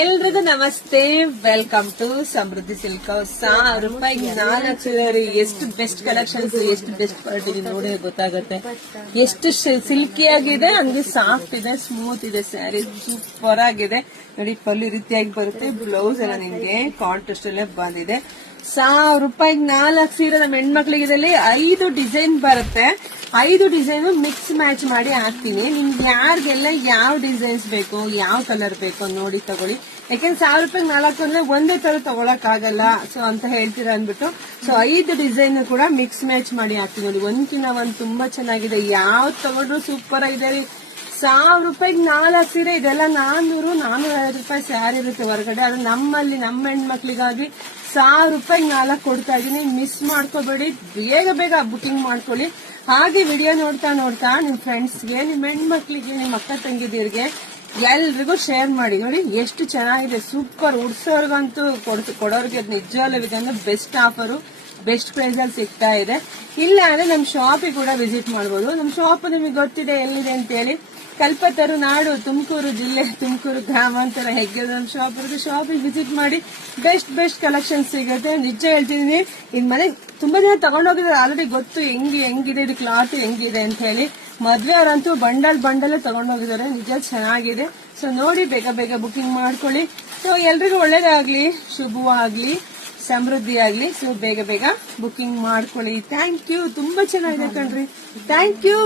ಎಲ್ರಿಗೂ ನಮಸ್ತೆ, welcome to Samruddhi silk house. 1000 ರೂಪಾಯಿಗೆ 4 ಸೀರೆ. ಎಷ್ಟು ಬೆಸ್ಟ್ ಕಲೆಕ್ಷನ್ಸ್, ಎಷ್ಟು ಬೆಸ್ಟ್ ಕ್ವಾಲಿಟಿ ನೋಡಿ ಗೊತ್ತಾಗುತ್ತೆ. ಎಷ್ಟು ಸಿಲ್ಕಿ ಆಗಿದೆ, ಹಂಗೆ ಸಾಫ್ಟ್ ಇದೆ, ಸ್ಮೂತ್ ಇದೆ. ಸ್ಯಾರಿ ಸೂಪರ್ ಆಗಿದೆ ನೋಡಿ. ಪಲ್ಲು ರೀತಿಯಾಗಿ ಬರುತ್ತೆ. ಬ್ಲೌಸ್ ಎಲ್ಲ ನಿಮ್ಗೆ ಕಾಂಟ್ರಾಸ್ಟ್ ಅಲ್ಲೇ ಬಂದಿದೆ. 1000 ರೂಪಾಯಿಗೆ 4 ಸೀರೆ. ನಮ್ಮ ಹೆಣ್ಮಕ್ಳಿಗೆ ಇದರಲ್ಲಿ 5 ಡಿಸೈನ್ ಬರುತ್ತೆ. 5 ಡಿಸೈನ್ ಮಿಕ್ಸ್ ಮ್ಯಾಚ್ ಮಾಡಿ ಹಾಕ್ತೀನಿ. ನಿಮ್ಗೆ ಯಾರಿಗೆಲ್ಲ ಯಾವ ಡಿಸೈನ್ಸ್ ಬೇಕು, ಯಾವ ಕಲರ್ ಬೇಕು ನೋಡಿ ತಗೊಳ್ಳಿ. ಯಾಕೆಂದ್ರೆ 1000 ರೂಪಾಯಿಗೆ 4 ಅಂದ್ರೆ ಒಂದೇ ತರ ತಗೊಳಕ್ ಆಗಲ್ಲ, ಸೊ ಅಂತ ಹೇಳ್ತೀರಾ ಅಂದ್ಬಿಟ್ಟು. ಸೊ 5 ಡಿಸೈನ್ ಕೂಡ ಮಿಕ್ಸ್ ಮ್ಯಾಚ್ ಮಾಡಿ ಹಾಕ್ತೀನಿ ನೋಡಿ. ಒಂದ್ಕಿನ ಒಂದ್ ತುಂಬಾ ಚೆನ್ನಾಗಿದೆ. ಯಾವ್ದು ತಗೊಂಡ್ರು ಸೂಪರ್ ಆಗಿದೆ ರೀ. 1000 ರೂಪಾಯಿಗೆ 4 ಸೀರೆ. ಇದೆಲ್ಲ 400-450 ರೂಪಾಯಿ ಸ್ಯಾರಿ ಇರುತ್ತೆ ಹೊರಗಡೆ. ಅದು ನಮ್ಮಲ್ಲಿ ನಮ್ಮ ಹೆಣ್ಮಕ್ಳಿಗಾಗಿ 1000 ರೂಪಾಯಿಗೆ 4 ಕೊಡ್ತಾ ಇದೀನಿ. ಮಿಸ್ ಮಾಡ್ಕೋಬೇಡಿ, ಬೇಗ ಬೇಗ ಬುಕಿಂಗ್ ಮಾಡ್ಕೊಳ್ಳಿ. ಹಾಗೆ ವಿಡಿಯೋ ನೋಡ್ತಾ ನೋಡ್ತಾ ನಿಮ್ ಫ್ರೆಂಡ್ಸ್ಗೆ, ನಿಮ್ ಹೆಣ್ಮಕ್ಳಿಗೆ, ನಿಮ್ ಅಕ್ಕ ತಂಗಿದಿರ್ಗೆ ಎಲ್ರಿಗೂ ಶೇರ್ ಮಾಡಿ ನೋಡಿ. ಎಷ್ಟು ಚೆನ್ನಾಗಿದೆ, ಸೂಪರ್. ಉಡ್ಸೋರ್ಗಂತೂ ಕೊಡೋರ್ಗೆ ನಿಜವಾಗ್ಲೂ ಇದೊಂದು ಬೆಸ್ಟ್ ಆಫರು, ಬೆಸ್ಟ್ ಪ್ರೈಸ್ ಅಲ್ಲಿ ಸಿಗ್ತಾ ಇದೆ. ಇಲ್ಲ ಅಂದ್ರೆ ನಮ್ ಶಾಪಿಗೆ ಕೂಡ ವಿಸಿಟ್ ಮಾಡಬಹುದು. ನಮ್ ಶಾಪ್ ನಿಮಗೆ ಗೊತ್ತಿದೆ ಎಲ್ಲಿದೆ ಅಂತ ಹೇಳಿ. ಕಲ್ಪತರು ನಾಡು, ತುಮಕೂರು ಜಿಲ್ಲೆ, ತುಮಕೂರು ಗ್ರಾಮಾಂತರ ಹೆಗ್ಗದ ನಮ್ಮ ಶಾಪ್ ಇರುತ್ತೆ. ಶಾಪಿಗೆ ವಿಸಿಟ್ ಮಾಡಿ. ಬೆಸ್ಟ್ ಕಲೆಕ್ಷನ್ ಸಿಗುತ್ತೆ. ನಿಜ ಹೇಳ್ತಿದೀನಿ, ಇನ್ ಮನೆ ತುಂಬಾ ಜನ ತಗೊಂಡೋಗಿದ್ದಾರೆ. ಆಲ್ರೆಡಿ ಗೊತ್ತು ಹೆಂಗಿದೆ ಇದು ಕ್ಲಾತ್ ಹೆಂಗಿದೆ ಅಂತ ಹೇಳಿ. ಮದ್ವೆ ಅವರಂತೂ ಬಂಡಲ್ ತಗೊಂಡೋಗಿದ್ದಾರೆ. ನಿಜ ಚೆನ್ನಾಗಿದೆ. ಸೊ ನೋಡಿ, ಬೇಗ ಬೇಗ ಬುಕಿಂಗ್ ಮಾಡ್ಕೊಳ್ಳಿ. ಸೊ ಎಲ್ರಿಗೂ ಒಳ್ಳೇದಾಗ್ಲಿ, ಶುಭವಾಗ್ಲಿ, ಸಮೃದ್ಧಿ ಆಗ್ಲಿ. ಸೊ ಬೇಗ ಬೇಗ ಬುಕಿಂಗ್ ಮಾಡ್ಕೊಳ್ಳಿ. Thank you. ತುಂಬಾ ಚೆನ್ನಾಗಿದೆ ಕಣ್ರಿ. Thank you.